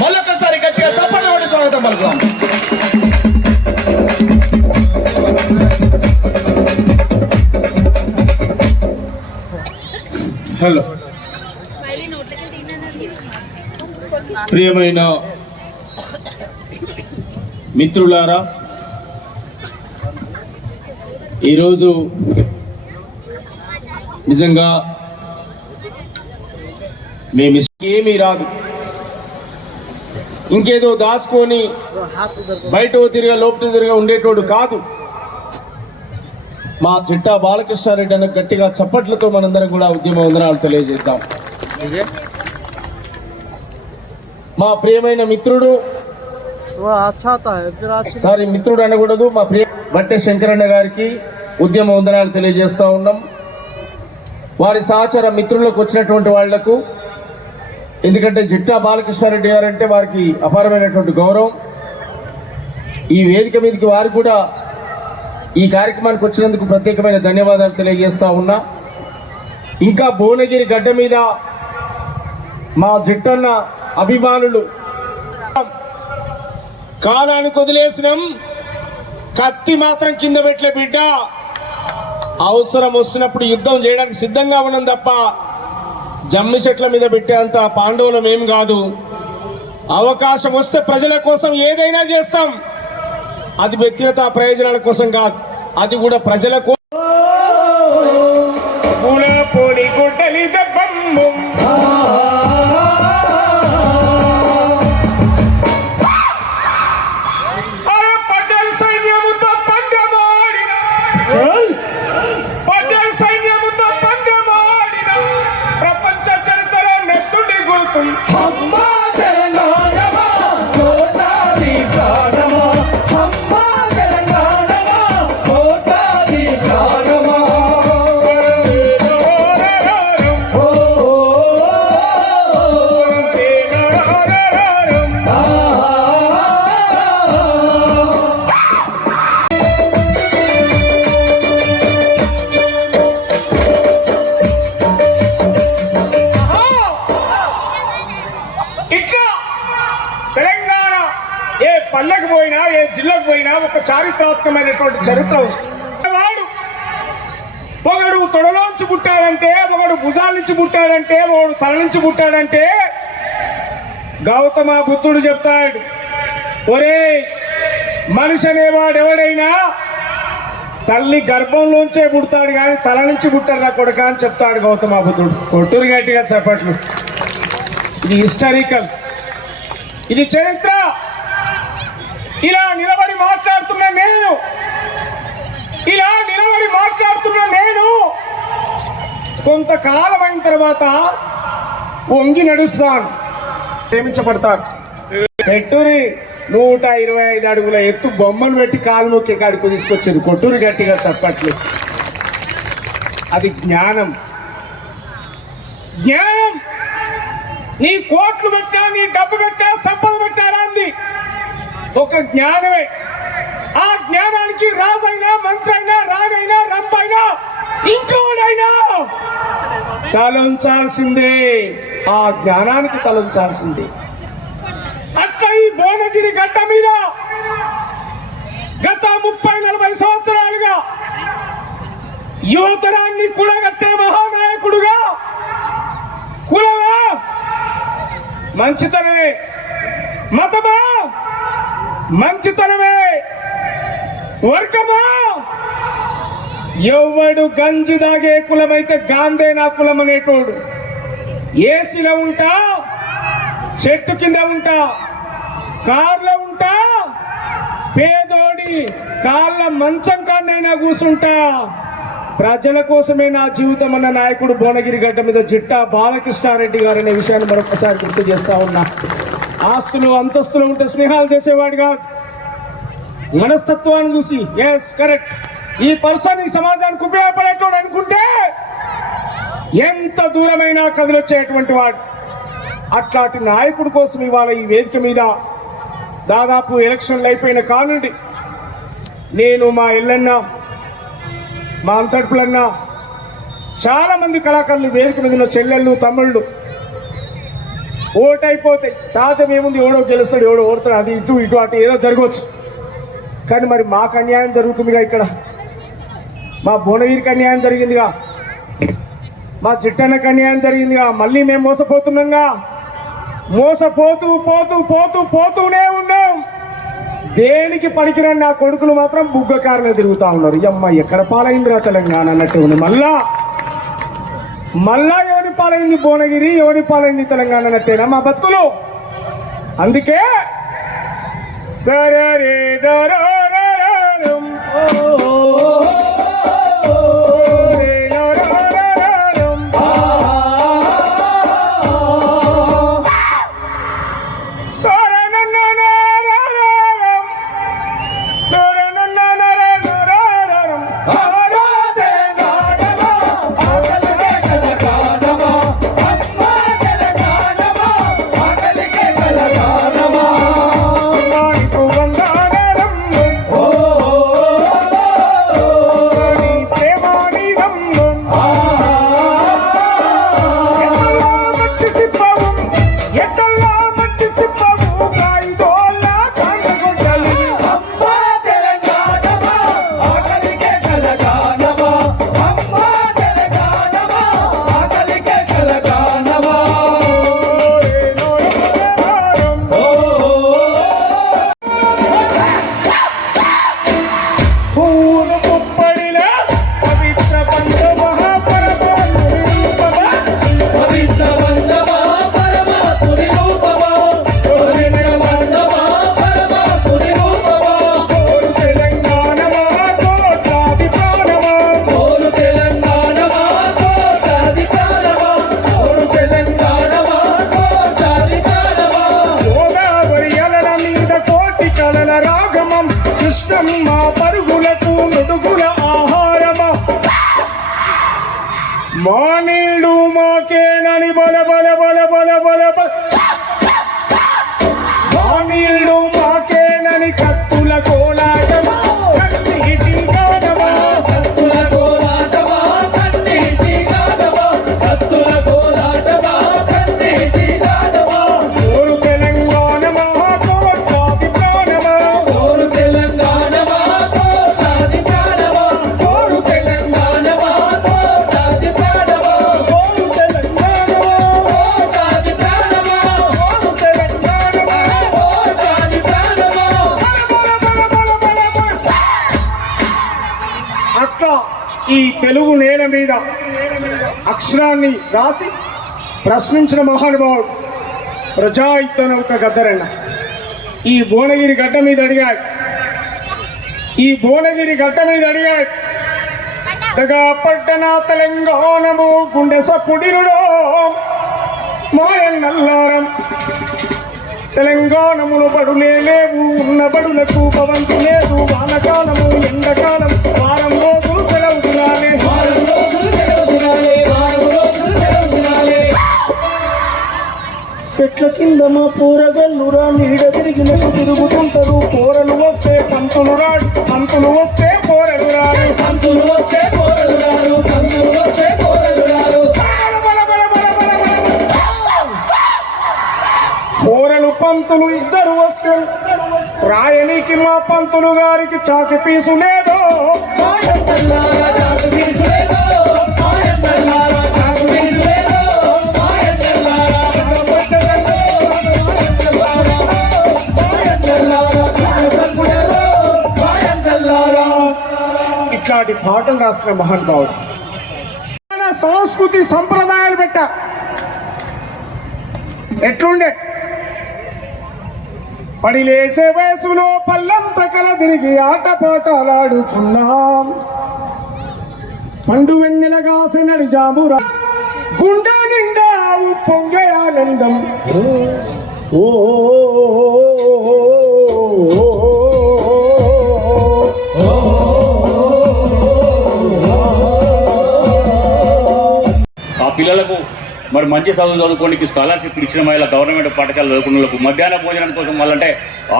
మళ్ళొకసారి గట్టిగా చప్పట్లు కొట్టి స్వాగతం పలుకుదాం. హలో. ప్రియమైన మిత్రులారా ఈరోజు నిజంగా మేము ఏమీ రాదు. ఇంకేదో దాచుకొని బయట తిరిగా లోపల తిరిగా ఉండేటోడు కాదు. మా చిట్టా బాలకృష్ణారెడ్డి అన్న గట్టిగా చప్పట్లతో మనందరం కూడా ఉద్యమ వందనాలు తెలియజేద్దాం. మా ప్రియమైన మిత్రుడు సారీ మిత్రుడు అనకూడదు మా ప్రియ బట్టె శంకరన్న గారికి ఉద్యమ వందనాలు తెలియజేస్తూ ఉన్నాం. వారి సహచర మిత్రులకు వచ్చినటువంటి వాళ్ళకు ఎందుకంటే జిట్టా బాలకృష్ణారెడ్డి గారు అంటే వారికి అపారమైనటువంటి గౌరవం. ఈ వేదిక మీదకి వారు కూడా ఈ కార్యక్రమానికి వచ్చినందుకు ప్రత్యేకమైన ధన్యవాదాలు తెలియజేస్తా ఉన్నా. ఇంకా భువనగిరి గడ్డ మీద మా జిట్టన్న అభిమానులు కాలానికి వదిలేసినాం. కత్తి మాత్రం కింద పెట్టలే బిడ్డ. అవసరం వస్తున్నప్పుడు యుద్ధం చేయడానికి సిద్ధంగా ఉన్నాం తప్ప జమ్మి చెట్ల మీద పెట్టేంత పాండవులం ఏం కాదు. అవకాశం వస్తే ప్రజల కోసం ఏదైనా చేస్తాం. అది వ్యక్తిగత ప్రయోజనాల కోసం కాదు. అది కూడా ప్రజల ఉన్నటువంటి చరిత్ర వాడు ఒకడు తొడలోంచి పుట్టాడంటే ఒకడు భుజాల నుంచి పుట్టాడంటే ఒకడు తల నుంచి పుట్టాడంటే గౌతమ బుద్ధుడు చెప్తాడు ఒరే మనిషి అనేవాడు ఎవడైనా తల్లి గర్భంలోంచే పుడతాడు కానీ తల నుంచి పుట్టాడు నా కొడుక అని చెప్తాడు గౌతమ బుద్ధుడు. కొట్టూరు గట్టిగా చెప్పట్లు. ఇది హిస్టారికల్. ఇది చరిత్ర. ఇలా నిలబడి మాట్లాడుతున్నా నేను ఇలా నిలబడి మాట్లాడుతున్న నేను కొంతకాలం అయిన తర్వాత వంగి నడుస్తాను. ప్రేమించబడతాను. పెట్టురి నూట ఇరవై ఐదు అడుగుల ఎత్తు బొమ్మలు పెట్టి కాలు నొక్కే కాడికి తీసుకొచ్చారు. కొట్టూరు గట్టిగా చెప్పట్లు. అది జ్ఞానం. జ్ఞానం! నీ కోట్లు పెట్టా నీ డబ్బు పెట్టా సంపద పెట్టారా అంది. ఒక జ్ఞానమే. ఆ జ్ఞానానికి రాజైనా మంత్రైనా రానైనా రంపైనా ఇంకోనైనా. తలంచాల్సిందే. ఆ జ్ఞానానికి తలంచాల్సిందే. అక్క ఈ భువనగిరి గడ్డ మీద గత ముప్పై నలభై సంవత్సరాలుగా యువతరాన్ని కూడగట్టే మహానాయకుడుగా కులమా మంచితనమే. మతమా? మంచితనమే. వర్గమా ఎవడు గంజి దాగే కులమైతే గాంధే నా కులం అనేటోడు. ఏసీలో ఉంటా చెట్టు కింద ఉంటా కార్లో ఉంటా పేదోడి కాళ్ళ మంచం కాడనైనా కూసుంటా. ప్రజల కోసమే నా జీవితం అన్న నాయకుడు భువనగిరి గడ్డ మీద జిట్టా బాలకృష్ణారెడ్డి గారు అనే విషయాన్ని మరొకసారి గుర్తు చేస్తా ఉన్నా. ఆస్తులు అంతస్తులు ఉంటే స్నేహాలు చేసేవాడు కాదు. మనస్తత్వాన్ని చూసి ఎస్ కరెక్ట్ ఈ పర్సన్ ఈ సమాజానికి ఉపయోగపడేటోడు అనుకుంటే ఎంత దూరమైనా కదిలొచ్చేటువంటి వాడు. అట్లాంటి నాయకుడి కోసం ఇవాళ ఈ వేదిక మీద దాదాపు ఎలక్షన్లు అయిపోయిన కానుండి నేను మా ఇల్లన్న మా అంతర్పులన్న చాలా మంది కళాకారులు వేదిక మీద ఉన్న చెల్లెళ్ళు తమ్ముళ్ళు. ఓటైపోతాయి సహజం ఏముంది? ఎవడో గెలుస్తాడు ఎవడో ఓడతాడు అది ఇటు ఇటు అటు ఏదో జరగవచ్చు. కానీ మరి మాకు అన్యాయం జరుగుతుందిగా ఇక్కడ. మా భువనగిరికి అన్యాయం జరిగిందిగా. మా చిట్టన్నకు అన్యాయం జరిగిందిగా. మళ్ళీ మేము మోసపోతున్నాంగా. మోసపోతూ పోతూ పోతూ పోతూనే ఉన్నాం. దేనికి పనికిరని నా కొడుకులు మాత్రం బుగ్గ తిరుగుతూ తిరుగుతా ఉన్నారు. అమ్మ ఎక్కడ పాలైందిరా తెలంగాణ అన్నట్టు ఉంది. మళ్ళా మళ్ళా ఎవరి పాలైంది భువనగిరి ఎవరి పాలైంది తెలంగాణ అన్నట్టేనా మా బతుకులు? అందుకే సరే రే. oh. oh, oh. బల బల బల మా నీళ్ళు మాకేనని కత్తుల అక్షరాన్ని రాసి ప్రశ్నించిన మహానుభావుడు ప్రజాయుద్ధన ఒక గద్దరన్న. ఈ భువనగిరి గడ్డ మీద అడిగాడు. ఈ భువనగిరి గడ్డ మీద అడిగాడు. పట్టణ తెలంగాణము గుండె సప్పుడినుడో మాయన్నల్లారం. తెలంగాణములు బడులే లేవు ఉన్న బడులకు భవంతు లేదు. వానకాలము ఎండకాలం వారం రోజులు సెలవు వారం రోజులు చెట్ల కింద మా పూరగల్లురా నీడ తిరిగినట్టు తిరుగుతుంటారు. కూరలు వస్తే పంతులు రాడు పంతులు వస్తే కూరలు రాడు పంతులు వస్తే కూరలు రాడు పంతులు వస్తే కూరలు రాడు కూరలు పంతులు ఇద్దరు వస్తే రాయనికి మా పంతులు గారికి చాకి పీసు లేదో. ఇట్లాంటి పాటలు రాసిన మహానుభావుడు. సంస్కృతి సంప్రదాయాలు పెట్ట. ఎట్లుండే? పడిలేసే వయసులో పల్లంత కల తిరిగి ఆటపాటలాడుకున్నాం పండు వెన్నెలగాసె నడిజామురా గుండె నిండా పొంగే ఆనందం. ఓ పిల్లలకు మరి మంచి చదువు చదువుకోనికి స్కాలర్షిప్ ఇచ్చిన మహిళ గవర్నమెంట్ పాఠశాల చదువుకున్నలకు మధ్యాహ్న భోజనం కోసం వాళ్ళంటే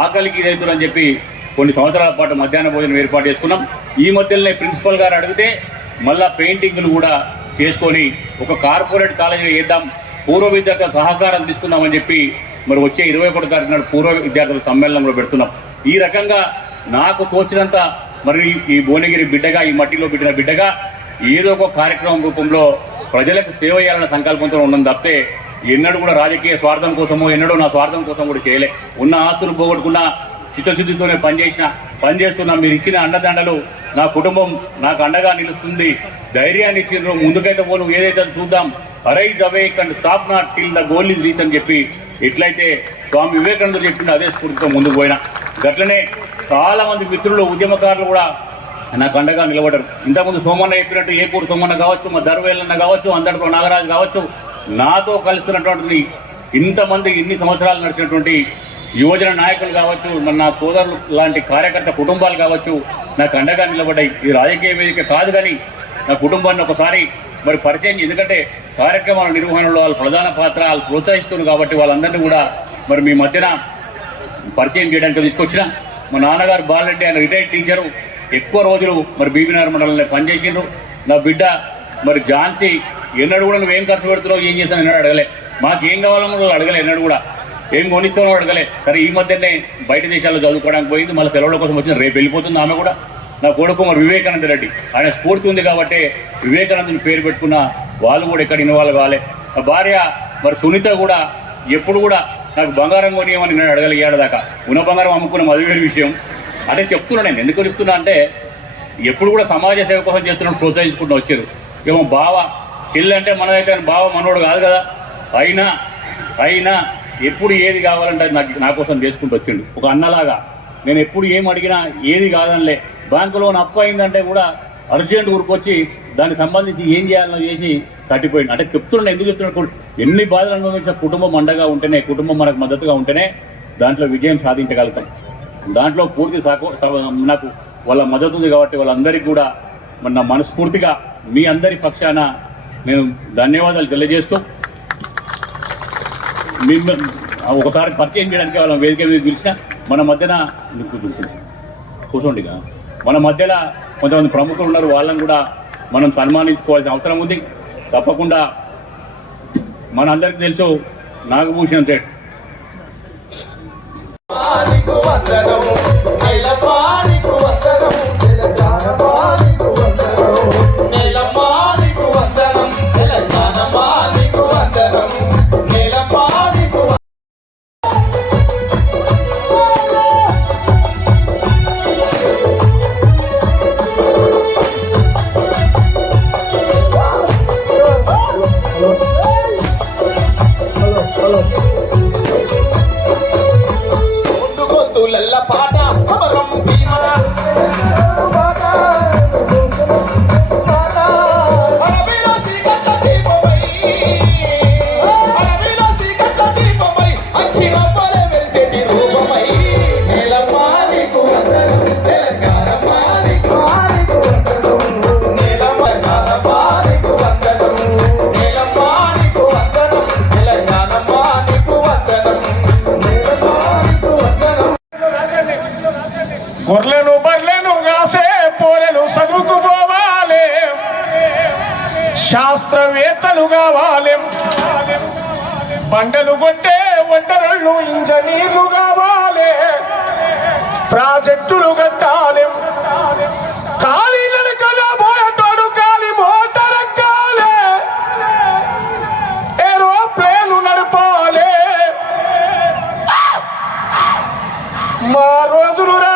ఆకలికి రైతులు చెప్పి కొన్ని సంవత్సరాల పాటు మధ్యాహ్న భోజనం ఏర్పాటు చేసుకున్నాం. ఈ మధ్యలోనే ప్రిన్సిపల్ గారు అడిగితే మళ్ళా పెయింటింగ్లు కూడా చేసుకొని ఒక కార్పొరేట్ కాలేజీలో వేద్దాం పూర్వ విద్యార్థుల సహకారం తీసుకుందామని చెప్పి మరి వచ్చే ఇరవై ఒకటి తారీఖు నాడు పూర్వ విద్యార్థుల సమ్మేళనం కూడా పెడుతున్నాం. ఈ రకంగా నాకు తోచినంత మరి ఈ భువనగిరి బిడ్డగా ఈ మట్టిలో పెట్టిన బిడ్డగా ఏదో ఒక కార్యక్రమం రూపంలో ప్రజలకు సేవ చేయాలన్న సంకల్పంతో ఉండడం తప్పితే ఎన్నడూ కూడా రాజకీయ స్వార్థం కోసమో ఎన్నడూ నా స్వార్థం కోసం కూడా చేయలే. ఉన్న ఆస్తులు పోగొట్టుకున్న చిత్తశుద్ధితోనే పనిచేసిన పనిచేస్తున్న మీరు ఇచ్చిన అండదండలు నా కుటుంబం నాకు అండగా నిలుస్తుంది. ధైర్యాన్ని ఇచ్చిన ముందుకైతే పోను ఏదైతే అది చూద్దాం. Arise awake and stop not till the goal is reach అని చెప్పి ఎట్లయితే స్వామి వివేకానంద చెప్పిన అదే స్ఫూర్తితో ముందుకు పోయినా. గట్లనే చాలా మంది మిత్రులు ఉద్యమకారులు కూడా నాకు అండగా నిలబడరు ఇంతకుముందు సోమన్న చెప్పినట్టు ఏపూరు సోమన్న కావచ్చు మా దర్వేలన్న కావచ్చు అందరిలో నాగరాజు కావచ్చు నాతో కలుస్తున్నటువంటి ఇంతమంది ఇన్ని సంవత్సరాలు నడిచినటువంటి యువజన నాయకులు కావచ్చు మన నా సోదరులు లాంటి కార్యకర్త కుటుంబాలు కావచ్చు నాకు అండగా నిలబడ్డాయి. ఈ రాజకీయ వేదిక కాదు కానీ నా కుటుంబాన్ని ఒకసారి మరి పరిచయం ఎందుకంటే కార్యక్రమాల నిర్వహణలో వాళ్ళ ప్రధాన పాత్ర వాళ్ళు ప్రోత్సహిస్తున్నారు కాబట్టి వాళ్ళందరినీ కూడా మరి మీ మధ్యన పరిచయం చేయడానికి తీసుకొచ్చిన మా నాన్నగారు బాలరెడ్డి ఆయన రిటైర్డ్ టీచరు. ఎక్కువ రోజులు మరి బీబీనగర్ మండలంలో పనిచేసిండ్రు. నా బిడ్డ మరి ఝాన్సీ ఎన్నడూ కూడా నువ్వేం ఖర్చు పెడుతున్నావు ఏం చేస్తావు ఎన్నడూ అడగలే. మాకు ఏం కూడా అడగలే ఎన్నడు కూడా. ఏం కొనిస్తామో అడగలే. సరే ఈ మధ్యనే బయట దేశాల్లో చదువుకోవడానికి పోయింది మళ్ళీ సెలవుల కోసం వచ్చింది రేపు వెళ్ళిపోతుంది ఆమె కూడా. నా కొడుకు మరి వివేకానంద రెడ్డి. ఆయన స్ఫూర్తి ఉంది కాబట్టి వివేకానందని పేరు పెట్టుకున్న వాళ్ళు కూడా ఎక్కడ ఇన్వాల్వ్ కాలే. నా భార్య మరి సునీత కూడా ఎప్పుడు కూడా నాకు బంగారం కొనియమని నేను అడగలిగాడు దాకా. ఉన్న బంగారం అమ్ముకున్న అది విషయం. అంటే చెప్తున్నా నేను. ఎందుకు చెప్తున్నా అంటే ఎప్పుడు కూడా సమాజ సేవ కోసం చేస్తున్న ప్రోత్సహించుకుంటూ వచ్చారు. ఏమో బావ చెల్లంటే మనదైతే బావ మనోడు కాదు కదా. అయినా అయినా ఎప్పుడు ఏది కావాలంటే అది నాకు నా కోసం చేసుకుంటూ వచ్చిండు. ఒక అన్నలాగా. నేను ఎప్పుడు ఏం అడిగినా ఏది కాదనిలే. బ్యాంకులో అప్పు అయిందంటే కూడా అర్జెంట్ ఊరికొచ్చి దానికి సంబంధించి ఏం చేయాలో చేసి కట్టిపోయింది అంటే చెప్తున్నాను ఎందుకు చెప్తున్నాడు ఎన్ని బాధలు అనుభవించిన కుటుంబం అండగా ఉంటేనే కుటుంబం మనకు మద్దతుగా ఉంటేనే దాంట్లో విజయం సాధించగలుగుతాం. దాంట్లో పూర్తి నాకు వాళ్ళ మద్దతు ఉంది కాబట్టి వాళ్ళందరికీ కూడా మన మనస్ఫూర్తిగా మీ అందరి పక్షాన నేను ధన్యవాదాలు తెలియజేస్తూ మీ ఒకసారి పరిచయం చేయడానికి వాళ్ళ వేదిక మీద పిలిచిన మన మధ్యన కూర్చోండిగా. కూర్చుంటుంది మన మధ్యలో కొంతమంది ప్రముఖులు ఉన్నారు వాళ్ళని కూడా మనం సన్మానించుకోవాల్సిన అవసరం ఉంది. తప్పకుండా మనందరికీ తెలుసు నాగభూషణ్ సేట్ వందనం గొర్రెలు బర్రెను కాసే పోరెలు చదువుకుపోవాలి శాస్త్రవేత్తలు కావాలి. పంటలు కొట్టే ఒంటరళ్ళు ఇంజనీర్లు కావాలి. ప్రాజెక్టులు కట్టాలి. ఖాళీలను కదా పోయేటోడు కాలి మోటరక్కాలి ఏరోప్లేను నడపాలి. మా రోజులు రా